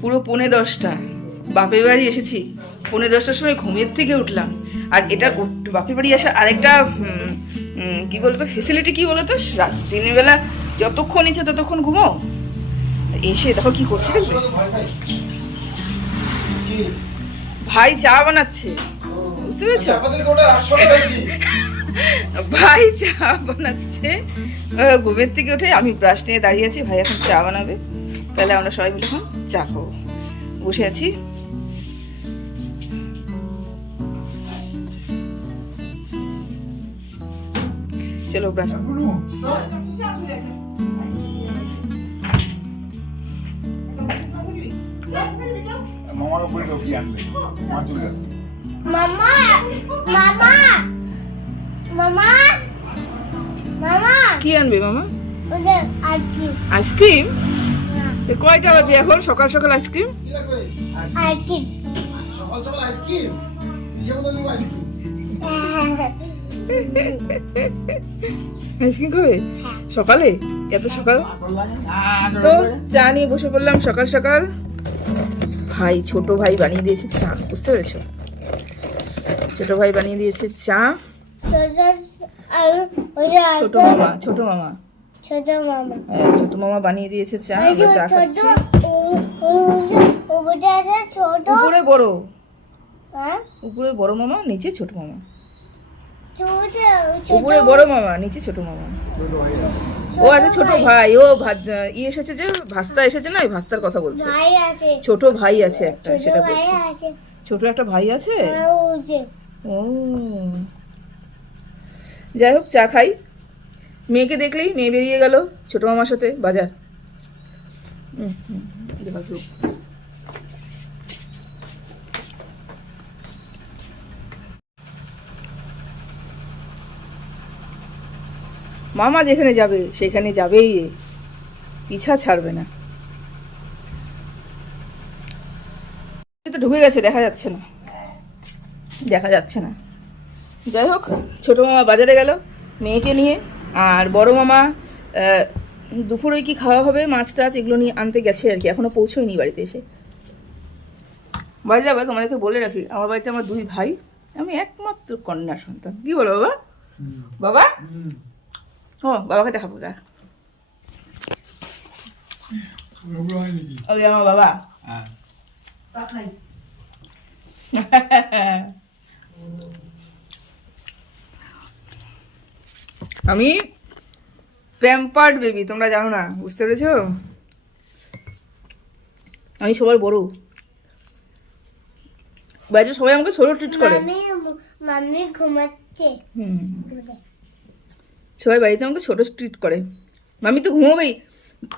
পুরো 10:45 বাপের বাড়ি এসেছি। 10:45 সময় ঘুমের থেকে উঠলাম। আর এটা বাপের বাড়ি আসা আরেকটা কি বলতো ফেসিলিটি কি বলতো, দিনের বেলা যতক্ষণ ইচ্ছে ততক্ষণ ঘুমো, এসে দেখো কি করছি দেখবে, ভাই চা বানাচ্ছে, বুঝতে পেরেছো? ভাই চা বানাচ্ছে ঘুমের থেকে উঠে। আমি ব্রাশ নিয়ে দাঁড়িয়ে আছি, ভাই এখন চা বানাবে। তাহলে আমরা সবাই মিলে এখন চা খাবো, বসে আছি। চলো ব্রাশ। মামার উপরে কি আনবে? মা চলে যাচ্ছে। মামা মামা মামা মামা কি আনবে মামা? ওদের আইসক্রিম আইসক্রিম? কয়টা বাজে এখন? সকাল সকাল আইসক্রিম? কি লাগবে? আইসক্রিম সকাল সকাল আইসক্রিম? নিজে বলে দিও আইসক্রিম। আইসক্রিম খাবে সকালে? এত সকাল? তো চা নিয়ে বসে পড়লাম সকাল সকাল। ভাই, ছোট ভাই বানিয়ে দিয়েছে চা, বুঝতে পেরেছো? ছোট ভাই বানিয়ে দিয়েছে চা। ছোট মামা ছোট মামা ছোট মামা হ্যাঁ, ছোট মামা বানিয়ে দিয়েছে চা। আমরা চা খাচ্ছি। ছোট উপরে বড়, হ্যাঁ উপরে বড় মামা, নিচে ছোট মামা। ছোট উপরে বড় মামা, নিচে ছোট মামা। ও আচ্ছা, ছোট ভাই। ও এসেছে যে ভাস্তা এসেছে না, ওই ভাস্তার কথা বলছে। ভাই আছে, ছোট ভাই আছে একটা, ছোট সেটা ভাই বলছে। আছে, ছোট একটা ভাই আছে। আছে। ও যাই হোক, চা খাই। মেয়েকে দেখলেই মেয়ে বেরিয়ে গেল ছোট মামার সাথে বাজার। মামা যেখানে যাবে সেখানে যাবেই, পিছা ছাড়বে না। তো ঢুকে গেছে, দেখা যাচ্ছে না, দেখা যাচ্ছে না। যাই হোক, ছোট মামা বাজারে গেল মেয়েকে নিয়ে, আর বড় মামা দুপুরে কি খাওয়া হবে, মাছ টাছ এগুলো নিয়ে আনতে গেছে আর কি। এখনো পৌঁছোয়নি বাড়িতে। এসে বাড়ি যাবে, তোমাদেরকে বলে রাখি, আমার বাড়িতে আমার 2 ভাই, আমি একমাত্র কন্যা সন্তান। কি বলো বাবা? বাবা ও বাবাকে দেখাবো, দেখ ওই আমার বাবা। আমি প্যাম্পার্ড বেবি, তোমরা জানো না, বুঝতে পেরেছো? আমি সবার বড়। বাড়িতে সবাই আমাকে ছোট ট্রিট করে। মাম্মি ঘুমাচ্ছে। সবাই বাড়িতে আমাকে ছোট ট্রিট করে। মামি তো ঘুমোবেই।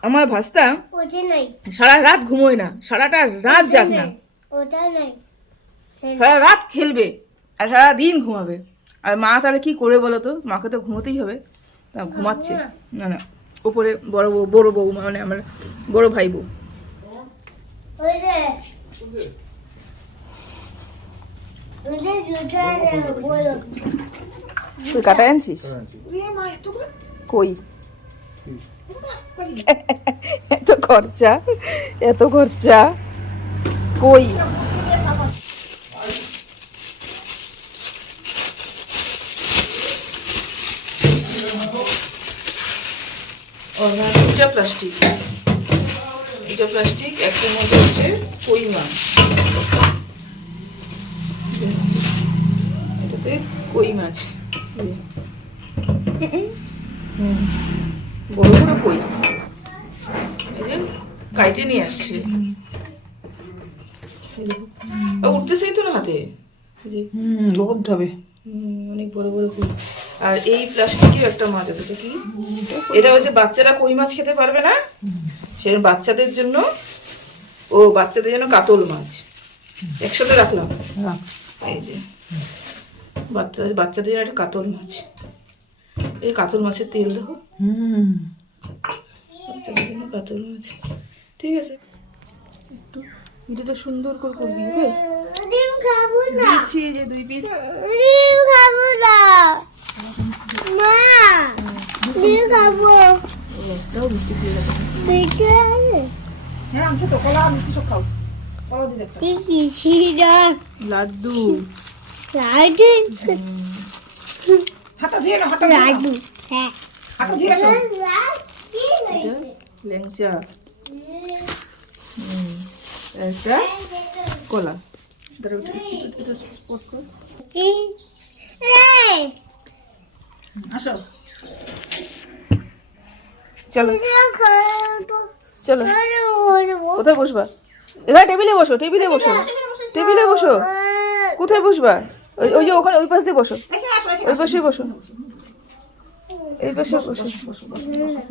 আমার ভাস্তা ওটা নাই, সারা রাত ঘুমোয় না, সারাটা রাত জাগ না, ওটা নাই। সারা রাত খেলবে আর সারা দিন ঘুমাবে। আর মা তাহলে কি করে বলো তো? মাকে তো ঘুমোতেই হবে। তা ঘুমাচ্ছে না, না ওপরে বড় বউ, মানে আমার বড় ভাই বউ। ওই যে বলো তুই কাটাই আনছিস? কই এত খরচা, এত খরচা কই? এটা প্লাস্টিক, এটা প্লাস্টিক। একটার মধ্যে হচ্ছে কই মাছ, এটাতে কই মাছ, বড় বড় কই। এই যে কাইটে নিয়ে আসছে, উঠতেছেই তো না হাতে। করতে হবে। অনেক বড় বড় কই। আর এই প্লাস্টিকের একটা মাছ আছে, এটা কি? এটা হচ্ছে বাচ্চারা কই মাছ খেতে পারবে না, সেটা বাচ্চাদের জন্য, ও বাচ্চাদের জন্য কাতল মাছ একসাথে রাখলাম। এই যে বাচ্চাদের জন্য একটা কাতল মাছ, এই কাতল মাছের তেল দেখো, বাচ্চাদের জন্য কাতল মাছ। ঠিক আছে, একটু ভিডিওটা সুন্দর করে করবি। ওকে, ডিম খাবো না, দিচ্ছি এই যে 2 পিস। ডিম খাবো না মা, ডিম খাবো। ও দাও, মিষ্টি দিয়ে রাখো। পিঠে আছে, হ্যাঁ আনছে তো, কলা মিষ্টি সব খাও। কলা দিয়ে দেখো। কি ছিড়া লাড্ডু। লাড্ডু হাতটা ধুয়ে নাও, হাতটা ধুয়ে নাও। লাড্ডু হ্যাঁ হাতটা ধুয়ে আসো। কি এটা ল্যাংচা। এটা কলা। দাঁড়াও, এটা পোস্ট কর। কি এই আসো, চলো খাও চলো। তো কোথায় বসবা? এখানে টেবিলে বসো, টেবিলে বসো, টেবিলে বসো। কোথায় বসবা? ওই ওই যে ওখানে ওই পাশ দিয়ে বসো, ওই পাশে বসো, এই পাশে বসো,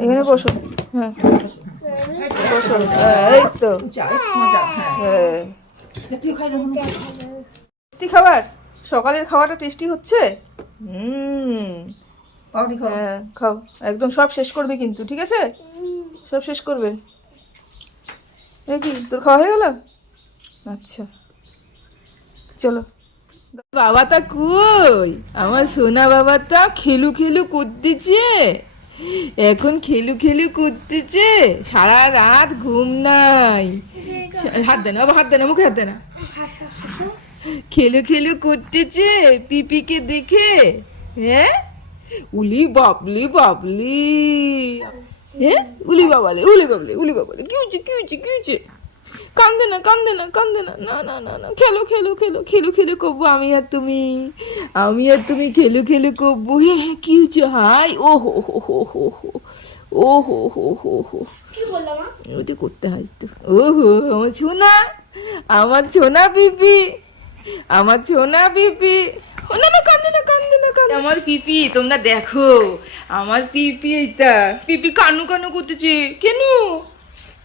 এখানে বসো। হ্যাঁ বসো, এই তো। হ্যাঁ টেস্টি খাবার, সকালের খাওয়াটা টেস্টি হচ্ছে। হ্যাঁ খাও, একদম সব শেষ করবে কিন্তু, ঠিক আছে? সব শেষ করবে। এ কি তোর খাওয়া হয়ে গেল? আচ্ছা চলো। বাবাটা কই? আমার সোনা বাবাটা খেলু খেলু করতেছে, এখন খেলু খেলু করতেছে, সারা রাত ঘুম নাই। হাত দে না বাবা, হাত দে না, মুখে হাত দে না। খেলু খেলু করতেছে পিপিকে দেখে। হ্যাঁ উলি বাবলি বাবলি, হ্যাঁ উলি বাবালে, উলি বাবলে, উলি বাবালে, কি হচ্ছে কি হচ্ছে কি হচ্ছে? কান্দে না কান্দে না কান্দে না, না না না না, খেলো খেলো খেলো, খেলু খেলু করবো আমি আর তুমি, আমি আর তুমি খেলু খেলু করবো। হ্যাঁ হ্যাঁ কি হচ্ছে? হাই ও হো হো হো হো হো, ও হো হো হো হো, কি বললাম ওটা করতে হয় তো। ও হো আমার সোনা, আমার সোনা পিপি, আমার সোনা পিপি। ও না না কান্দে না কান্দে না কান্দে। আমার পিপি তোমরা দেখো, আমার পিপি এইটা। পিপি কানু কানু করতেছে কেন?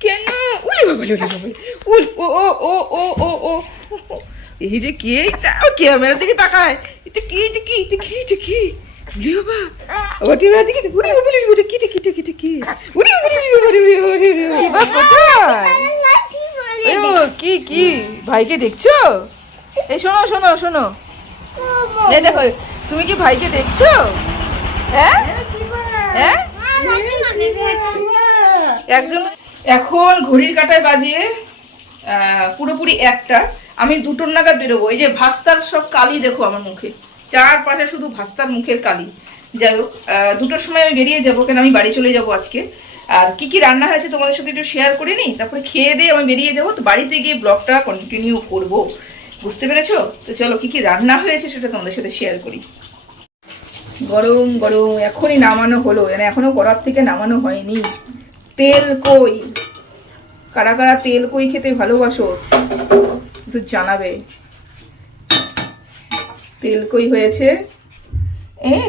কেন? উলি বাবা উলি বাবা, উল ও ও ও ও ও ও, এই যে কে এটা? ক্যামেরার দিকে তাকায়। এটা কি এটা কি এটা কি এটা কি? উলি বাবা আবার ক্যামেরার দিকে, উলি বাবা উলি বাবা, কি এটা কি এটা কি এটা কি? উলি বাবা উলি বাবা উলি বাবা উলি বাবা। শিবা কোথায়? এ ও কি কি ভাইকে দেখছো? এই শোনো শোনো শোনো, এই দেখো, তুমি কি ভাইকে দেখছো? হ্যাঁ হ্যাঁ একজন। এখন ঘড়ির কাঁটায় বাজে পুরোপুরি 1টা। আমি 2টোর নাগাদ বেরোবো। এই যে ভাস্তার সব কালি দেখো আমার মুখে, চারপাশে শুধু ভাস্তার মুখের কালি। যাই হোক 2টোর সময় আমি বেরিয়ে যাবো, কেন আমি বাড়ি চলে যাবো আজকে। আর কি কি রান্না হয়েছে তোমাদের সাথে একটু শেয়ার করে নিই, তারপরে খেয়ে দিয়ে আমি বেরিয়ে যাবো। তো বাড়িতে গিয়ে ব্লগটা কন্টিনিউ করবো, বুঝতে পেরেছো? তো চলো কি কি রান্না হয়েছে সেটা তোমাদের সাথে শেয়ার করি। গরম গরম এখনই নামানো হলো, মানে এখনো কড়ার থেকে নামানো হয়নি। তেল কই, কারা কারা তেল কই খেতে ভালোবাসো একটু জানাবে। তেল কই হয়েছে।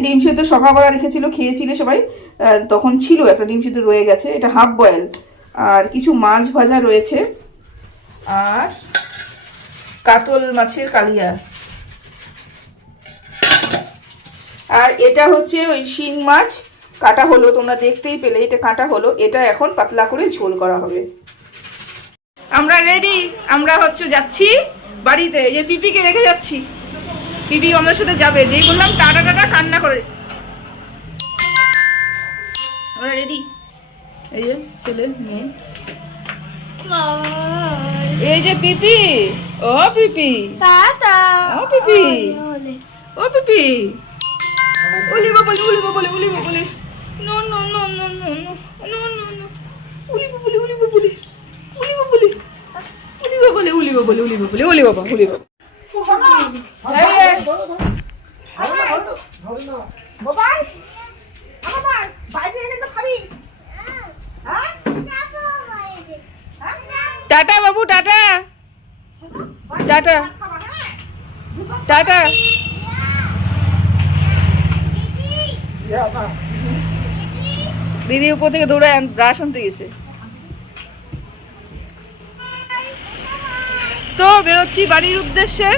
ডিম সিদ্ধ সকালবেলা দেখেছিল, খেয়েছিলে সবাই, তখন ছিল একটা ডিম সিদ্ধ রয়ে গেছে, এটা হাফ বয়েল। আর কিছু মাছ ভাজা রয়েছে, আর কাতল মাছের কালিয়া। আর এটা হচ্ছে ওই শিং মাছ কাটা হলো, তোমরা দেখতেই পেলে, এটা কাটা হলো। এটা এখন পাতলা করে ঝোল করা হবে। আমরা রেডি, আমরা হচ্ছে যাচ্ছি বাড়িতে। এই যে পিপিকে রেখে যাচ্ছি, পিপি আমাদের সাথে যাবে। যেই বললাম টাটা টাটা কান্না করে। আমরা রেডি, এই যে ছেলে মেয়ে, এই যে পিপি, ও পিপি, টাটা ও পিপি, ও পিপি, উলি বাবলি উলি বাবলি উলি বাবলি, no no no no no no no no no, উলি বাবলি উলি বাবলি উলি বাবলি উলি বাবলি উলি বাবলি উলি বাবলি উলি বাবা উলি বাবা। টাটা বাবু, টাটা টাটা টাটা। দিদি উপর থেকে দৌড়ে ব্রাশ আনতে গেছে। তো বেরোচ্ছি বাড়ির উদ্দেশ্যে।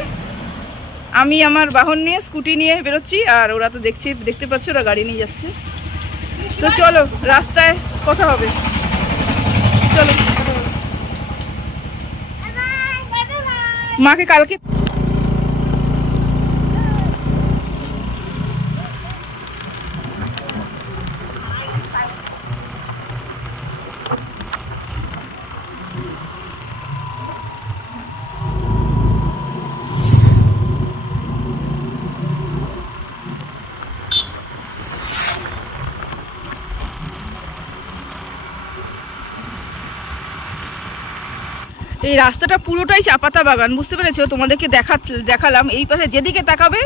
আমি আমার বাহন নিয়ে, স্কুটি নিয়ে বেরোচ্ছি, আর ওরা তো দেখতে পাচ্ছ ওরা গাড়ি নিয়ে যাচ্ছে। তো চলো রাস্তায় কথা হবে, চলো। মাকে কালকে এই রাস্তাটা পুরোটাই চা পাতা বাগান, বুঝতে পেরেছো? তোমাদেরকে দেখালাম এই পাশে যেদিকে তাকাবে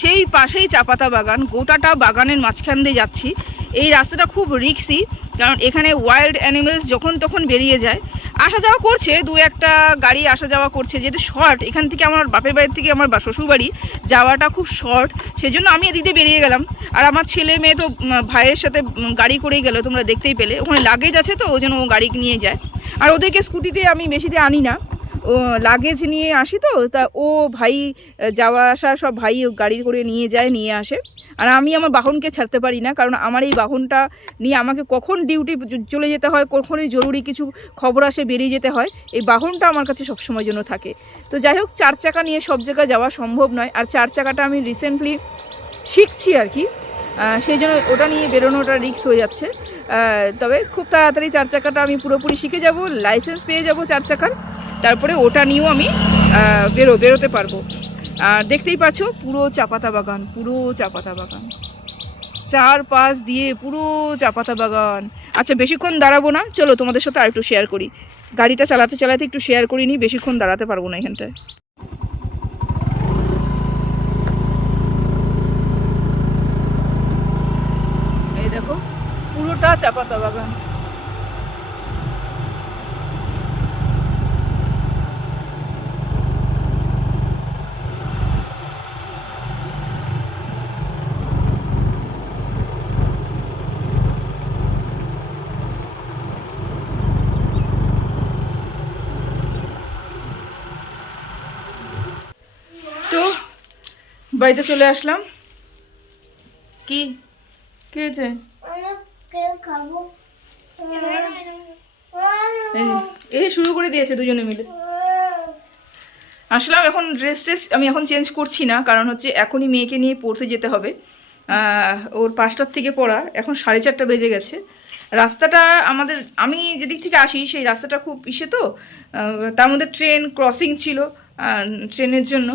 সেই পাশেই চা পাতা বাগান, গোটাটা বাগানের মাঝখান দিয়ে যাচ্ছি। এই রাস্তাটা খুব রিস্কি, কারণ এখানে ওয়াইল্ড অ্যানিমেলস যখন তখন বেরিয়ে যায়। আসা যাওয়া করছে, দু একটা গাড়ি আসা যাওয়া করছে, যেহেতু শর্ট, এখান থেকে আমার বাপের বাড়ির থেকে আমার শ্বশুরবাড়ি যাওয়াটা খুব শর্ট, সেজন্য আমি এদিক দিয়ে বেরিয়ে গেলাম। আর আমার ছেলে মেয়ে তো ভাইয়ের সাথে গাড়ি করেই গেল, তোমরা দেখতেই পেলে। ওখানে লাগেজ আছে তো, ওই জন্য ও গাড়ি নিয়ে যায়। আর ওদেরকে স্কুটিতে আমি বেশিতে আনি না, ও লাগেজ নিয়ে আসি তো, তা ও ভাই যাওয়া আসা সব ভাই গাড়ি করে নিয়ে যায়, নিয়ে আসে। আর আমি আমার বাহনকে ছাড়তে পারি না, কারণ আমার এই বাহনটা নিয়ে আমাকে কখন ডিউটি চলে যেতে হয়, কখনই জরুরি কিছু খবর আসে বেরিয়ে যেতে হয়, এই বাহনটা আমার কাছে সবসময় জন্য থাকে। তো যাই হোক, 4 চাকা নিয়ে সব জায়গায় যাওয়া সম্ভব নয়, আর 4 চাকাটা আমি রিসেন্টলি শিখছি আর কি, সেই জন্য ওটা নিয়ে বেরোনোটা রিস্ক হয়ে যাচ্ছে। তবে খুব তাড়াতাড়ি 4 চাকাটা আমি পুরোপুরি শিখে যাব, লাইসেন্স পেয়ে যাব 4 চাকার, তারপরে ওটা নিয়েও আমি বেরোতে পারবো। আর দেখতেই পাচ্ছ পুরো চা পাতা বাগান, পুরো চা পাতা বাগান, 4 পাশ দিয়ে পুরো চা পাতা বাগান। আচ্ছা, বেশিক্ষণ দাঁড়াবো না, চলো তোমাদের সাথে আর একটু শেয়ার করি। গাড়িটা চালাতে চালাতে একটু শেয়ার করিনি, বেশিক্ষণ দাঁড়াতে পারবো না এখানটায়। এই দেখো পুরোটা চা পাতা বাগান। তো বাড়িতে চলে আসলাম। কি কি হয়েছে? খাবো। এই শুরু করে দিয়েছে দুজনে মিলে। আসলাম, এখন ড্রেস আমি এখন চেঞ্জ করছি না, কারণ হচ্ছে এখনই মেয়েকে নিয়ে পড়তে যেতে হবে। ওর 5টার থেকে পড়া, এখন 4:30 বেজে গেছে। রাস্তাটা আমাদের, আমি যেদিক থেকে আসি সেই রাস্তাটা খুব ইসে তো, তার মধ্যে ট্রেন ক্রসিং ছিল, ট্রেনের জন্য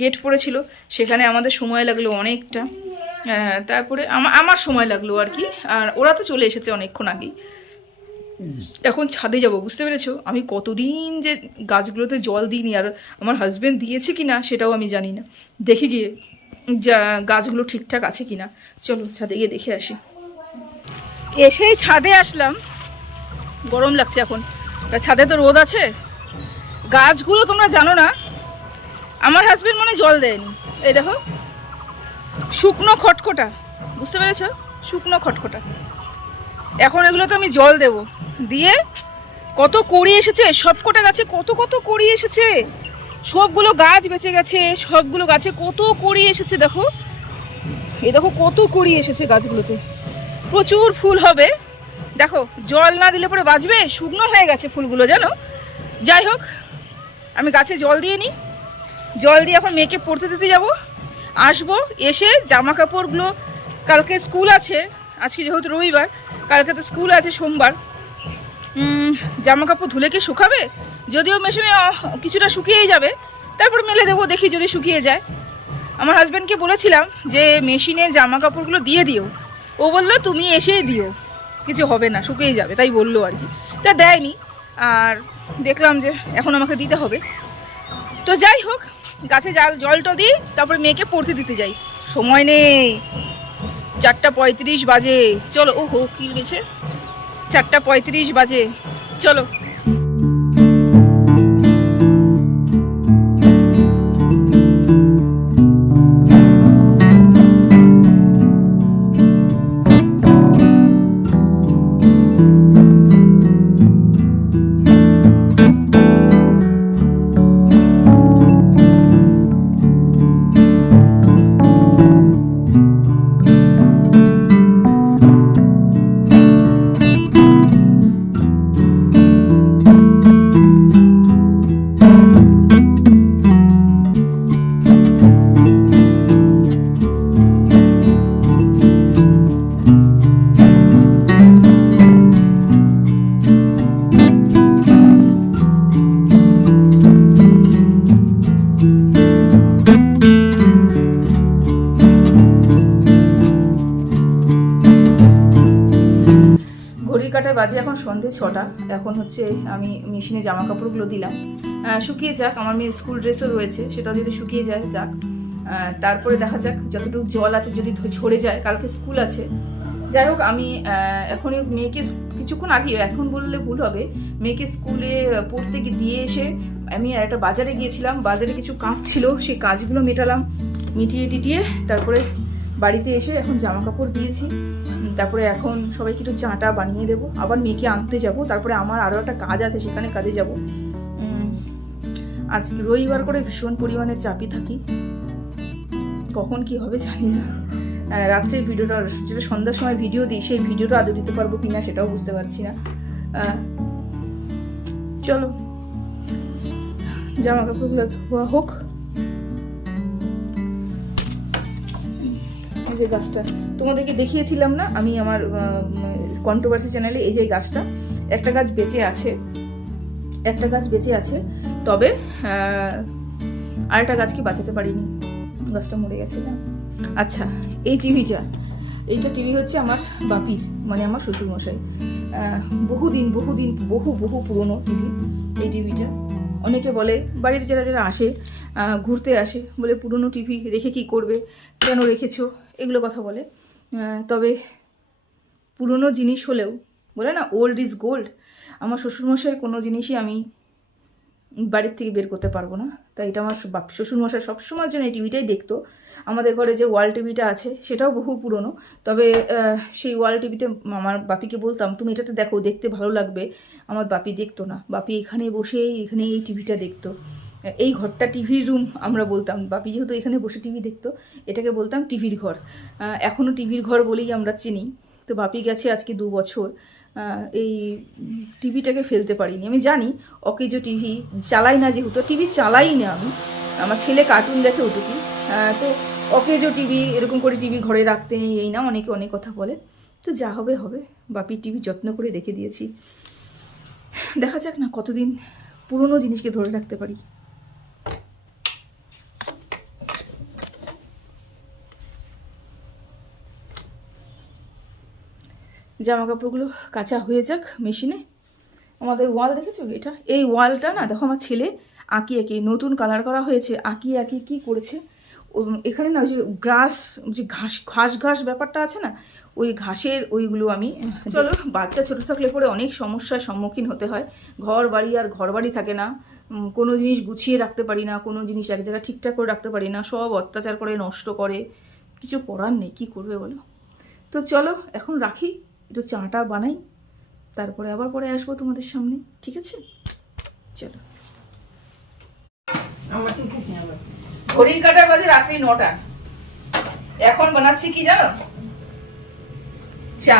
গেট পড়েছিল, সেখানে আমাদের সময় লাগলো অনেকটা। তারপরে আমার সময় লাগলো আর কি, আর ওরা তো চলে এসেছে অনেকক্ষণ আগেই। এখন ছাদে যাব, বুঝতে পেরেছো? আমি কতদিন যে গাছগুলোতে জল দিইনি, আর আমার হাজবেন্ড দিয়েছে কিনা সেটাও আমি জানি না। দেখে গিয়ে গাছগুলো ঠিকঠাক আছে কিনা, চলো ছাদে গিয়ে দেখে আসি। এসেই ছাদে আসলাম, গরম লাগছে এখন, ছাদে তো রোদ আছে। গাছগুলো তোমরা জানো না, আমার হাজবেন্ড মানে জল দেয়নি। এই দেখো শুকনো খটখটা, বুঝতে পেরেছো? শুকনো খটখটা। এখন এগুলো তো আমি জল দেব, দিয়ে কত কড়ি এসেছে, সবকটা গাছে কত কত কড়ি এসেছে, সবগুলো গাছ বেঁচে গেছে, সবগুলো গাছে কত কড়ি এসেছে। দেখো এই দেখো কত কড়ি এসেছে গাছগুলোতে, প্রচুর ফুল হবে। দেখো জল না দিলে পরে বাঁচবে, শুকনো হয়ে গেছে ফুলগুলো জানো। যাই হোক, আমি গাছে জল দিয়ে নিই, জল দিয়ে এখন মেয়েকে পড়তে দিতে যাব। আসবো, এসে জামা কাপড়গুলো, কালকে স্কুল আছে, আজকে যেহেতু রবিবার, কালকে তো স্কুল আছে সোমবার, জামা কাপড় ধুলে কি শুকাবে? যদিও মেশিনে কিছুটা শুকিয়েই যাবে, তারপর মেলে দেবো, দেখি যদি শুকিয়ে যায়। আমার হাজব্যান্ডকে বলেছিলাম যে মেশিনে জামা কাপড়গুলো দিয়ে দিও, ও বললো তুমি এসেই দিও, কিছু হবে না, শুকিয়ে যাবে, তাই বললো আর কি। তা দেয়নি, আর দেখলাম যে এখন আমাকে দিতে হবে। তো যাই হোক, গাছে জলটা দিই, তারপরে মেয়েকে পড়তে দিতে যাই। সময় নেই, 4:35 বাজে। চলো, ও হো কি গেছে, 4:35 বাজে, চলো। কাটায় বাজে এখন সন্ধে 6টা। এখন হচ্ছে আমি মেশিনে জামা কাপড়গুলো দিলাম, শুকিয়ে যাক। আমার মেয়ের স্কুল ড্রেসও রয়েছে, সেটাও যদি শুকিয়ে যায় যাক। তারপরে দেখা যাক যতটুকু জল আছে যদি ঝরে যায়, কালকে স্কুল আছে। যাই হোক, আমি এখনই মেয়েকে কিছুক্ষণ আগে, এখন বললে ভুল হবে, মেয়েকে স্কুলে পড়তে দিয়ে এসে আমি একটা বাজারে গিয়েছিলাম। বাজারে কিছু কাজ ছিল, সেই কাজগুলো মেটালাম, মিটিয়ে টিটিয়ে তারপরে বাড়িতে এসে এখন জামা কাপড় দিয়েছি। তারপরে এখন সবাইকে একটু চাটা বানিয়ে দেবো, আবার মেয়েকে আনতে যাব। তারপরে আমার আরও একটা কাজ আছে, সেখানে কাজে যাব। আজকে রবিবার করে ভীষণ পরিমাণে চাপই থাকি, কখন কি হবে জানি না। রাত্রের ভিডিওটা, যেটা সন্ধ্যার সময় ভিডিও দিই, সেই ভিডিওটা আদৌ দিতে পারবো কিনা সেটাও বুঝতে পারছি না। চলো জামা কাপড়গুলো ধোয়া হোক। এই যে গাছটা তোমাদেরকে দেখিয়েছিলাম না আমি আমার কন্ট্রোভার্সি চ্যানেলে, এই যে গাছটা, একটা গাছ বেঁচে আছে, তবে আরেকটা গাছকে বাঁচাতে পারিনি, গাছটা মরে গেছে না। আচ্ছা, এই এইটা টিভি হচ্ছে আমার বাপির, মানে আমার শ্বশুরমশাই। বহু পুরনো টিভি এই টিভিটা। অনেকে বলে, বাড়িতে যারা আসে, ঘুরতে আসে, বলে পুরনো টিভি রেখে কি করবে, কেন রেখেছো, এগুলো কথা বলে। তবে পুরনো জিনিস হলেও বলে না, ওল্ড ইজ গোল্ড। আমার শ্বশুরমশাইয়ের কোনো জিনিসই আমি বাড়ির থেকে বের করতে পারবো না। তাই এটা আমার শ্বশুরমশাই সবসময়ের জন্য এই টিভিটাই দেখতো। আমাদের ঘরে যে ওয়াল টিভিটা আছে সেটাও বহু পুরনো, তবে সেই ওয়াল টিভিতে আমার বাপিকে বলতাম, তুমি এটাতে দেখো, দেখতে ভালো লাগবে। আমার বাপি দেখতো না, বাপি এখানে এই টিভিটা দেখতো। এই ঘরটা টিভির রুম আমরা বলতাম, বাপি যেহেতু এখানে বসে টিভি দেখতো, এটাকে বলতাম টিভির ঘর। এখনও টিভির ঘর বলেই আমরা চিনি। তো বাপি গেছে আজকে 2 বছর, এই টিভিটাকে ফেলতে পারিনি। আমি জানি ওকে যে টিভি চালাই না, যেহেতু টিভি চালাই না আমি, আমার ছেলে কার্টুন দেখে ওটুকি। তো ওকে যে টিভি এরকম করে টিভি ঘরে রাখতে নেই, এই না, অনেকে অনেক কথা বলে। তো যা হবে হবে, বাপির টিভি যত্ন করে রেখে দিয়েছি। দেখা যাক না কতদিন পুরনো জিনিসকে ধরে রাখতে পারি। জামা কাপড়গুলো কাঁচা হয়ে যাক মেশিনে। আমাদের ওয়াল দেখেছো এটা, এই ওয়ালটা না, দেখো আমার ছেলে আঁকিয়ে নতুন কালার করা হয়েছে, আঁকিয়ে কি করেছে, এখানে না ওই যে যে ঘাস ব্যাপারটা আছে না, ওই ঘাসের ওইগুলো আমি, চলো, বাচ্চা ছোটো থাকলে পরে অনেক সমস্যার সম্মুখীন হতে হয়। ঘর বাড়ি থাকে না, কোনো জিনিস গুছিয়ে রাখতে পারি না, কোনো জিনিস এক জায়গায় ঠিকঠাক করে রাখতে পারি না, সব অত্যাচার করে নষ্ট করে, কিছু করার নেই, কী করবে বলো। তো চলো এখন রাখি, একটু চাটা বানাই, তারপরে আবার পরে আসবো তোমাদের সামনে, ঠিক আছে? চলো। ঘড়ির কাটা বাজে রাত্রি 9টা। এখন বানাচ্ছি কি জানো, চা।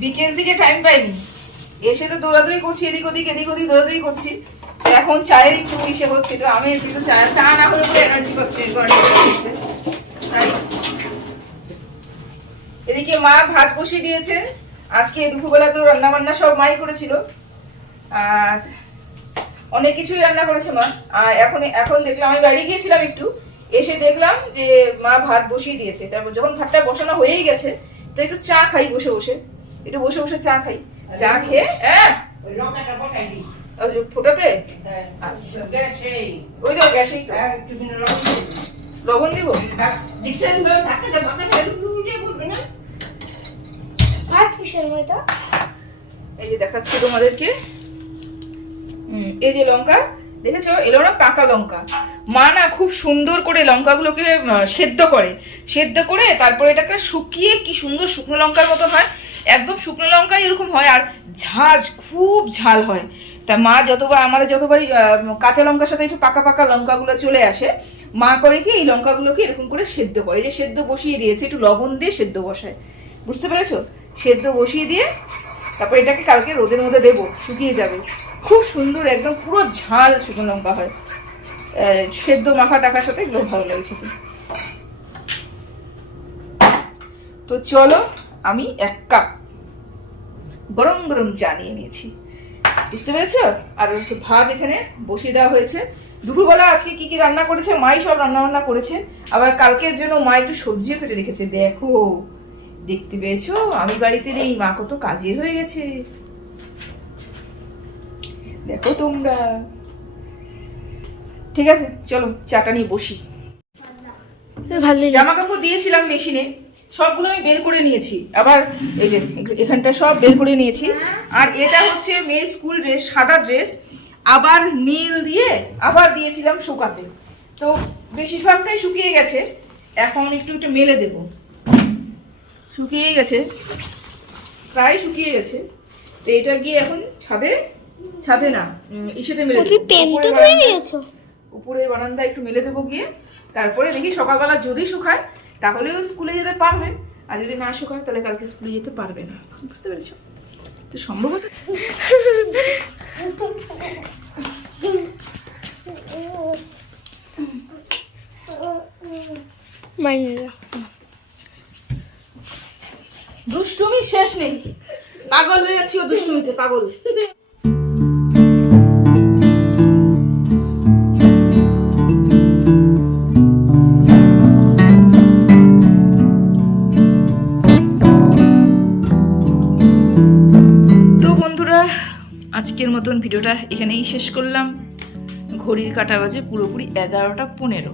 বিকেল থেকে টাইম পাইনি, এসে তো দৌড়াদৌড়ি করছি, এদিক ওদিক দৌড়াদৌড়ি করছি। এখন চায়ের একটু ইসে হচ্ছে, তো আমি একটু চা না হলে পরে এনার্জি পাচ্ছি। এদিকে মা ভাত বসিয়ে দিয়েছে, আজকে দুপুরবেলা তো রান্না বান্না সব মাই করেছিল, আর অনেক কিছুই রান্না করেছে মা। আর এখন দেখলাম, আমি বাইরে গিয়েছিলাম একটু, এসে দেখলাম যে মা ভাত বসিয়ে দিয়েছে। তারপর যখন ভাতটা বসানো হয়েই গেছে, তো একটু চা খাই, বসে চা খাই। চা খেয়ে ফোটাতে, আচ্ছা ওই গ্যাসেই তো লবণ দিব। ভাত কিসের মতো? এই যে দেখাচ্ছি তোমাদেরকে, এই যে লঙ্কা দেখেছো, এলো না পাকা লঙ্কা। মা না খুব সুন্দর করে লঙ্কাগুলোকে সেদ্ধ করে তারপরে এটাকে শুকিয়ে কি সুন্দর শুকনো লঙ্কার মতো হয়, একদম শুকনো লঙ্কা এরকম হয়, আর খুব ঝাল হয়। তা মা আমাদের যতবারই কাঁচা লঙ্কার সাথে একটু পাকা লঙ্কাগুলো চলে আসে, মা করে কি এই লঙ্কাগুলোকে এরকম করে সেদ্ধ করে, যে সেদ্ধ বসিয়ে দিয়েছে, একটু লবণ দিয়ে সেদ্ধ বসায়, বুঝতে পেরেছো? সেদ্ধ বসিয়ে দিয়ে তারপর এটাকে কালকে রোদের মধ্যে দেবো, শুকিয়ে যাবে, খুব সুন্দর একদম পুরো ঝাল শুকনো লঙ্কা হয়। সেদ্ধ মাখা টাকার সাথে এগুলো ভালো লাগে খেতে। তো চলো, আমি 1 কাপ গরম চা নিয়ে নিয়েছি, বুঝতে পেরেছো? আর ভাত এখানে বসিয়ে দেওয়া হয়েছে। দুপুরবেলা আজকে কি রান্না করেছে মাই, সব রান্না করেছে। আবার কালকের জন্য মা একটু সবজিও কেটে রেখেছে, দেখো দেখতে পেয়েছো আমি বাড়িতে নেই, মা কত কাজের হয়ে গেছে দেখো তোমরা। ঠিক আছে চলো চাটা নিয়ে বসি। ভালোই জামা কাপড় দিয়েছিলাম মেশিনে, সবগুলো আমি বের করে নিয়েছি, আবার এই যে এখানটা সব বের করে নিয়েছি। আর এটা হচ্ছে মেয়ের স্কুল ড্রেস, সাদা ড্রেস, আবার নীল দিয়ে আবার দিয়েছিলাম শুকাতে, তো বেশিরভাগটাই শুকিয়ে গেছে। এখন একটু একটু মেলে দেব, শুকিয়ে গেছে, প্রায় শুকিয়ে গেছে। তো এটা গিয়ে এখন ছাদে, ছাদে না ইসেতে মেলে দেবো, উপরে বারান্দায়। উপরে বারান্দায় একটু মেলে দেবো গিয়ে, তারপরে দেখি সকালবেলা যদি শুকায় তাহলেও স্কুলে যেতে পারবে, আর যদি না শুকায় তাহলে কালকে স্কুলে যেতে পারবে না। বুঝতে পেরেছো তো? সম্ভবত দুষ্টুমি শেষ নেই, পাগল হয়ে যাচ্ছি ও দুষ্টুমিতে, পাগল। আজকের মতন ভিডিওটা এখানেই শেষ করলাম। ঘড়ির কাঁটা বাজে পুরোপুরি 11:15,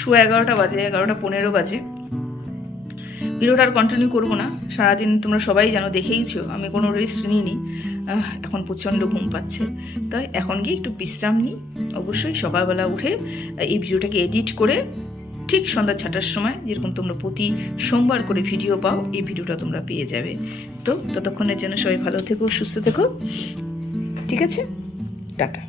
11:15 বাজে, 11:15 বাজে। ভিডিওটা আর কন্টিনিউ করবো না, সারাদিন তোমরা সবাই জানো, দেখেইছো আমি কোনো রেস্ট নিইনি। এখন প্রচণ্ড ঘুম পাচ্ছে, তাই এখন গিয়ে একটু বিশ্রাম নিই। অবশ্যই সকালবেলা উঠে এই ভিডিওটাকে এডিট করে ঠিক সন্ধ্যা 6টার সময়, যেরকম তোমরা প্রতি সোমবার করে ভিডিও পাও, এই ভিডিওটা তোমরা পেয়ে যাবে। তো ততক্ষণের জন্য সবাই ভালো থেকো, সুস্থ থেকো, ঠিক আছে, টাটা।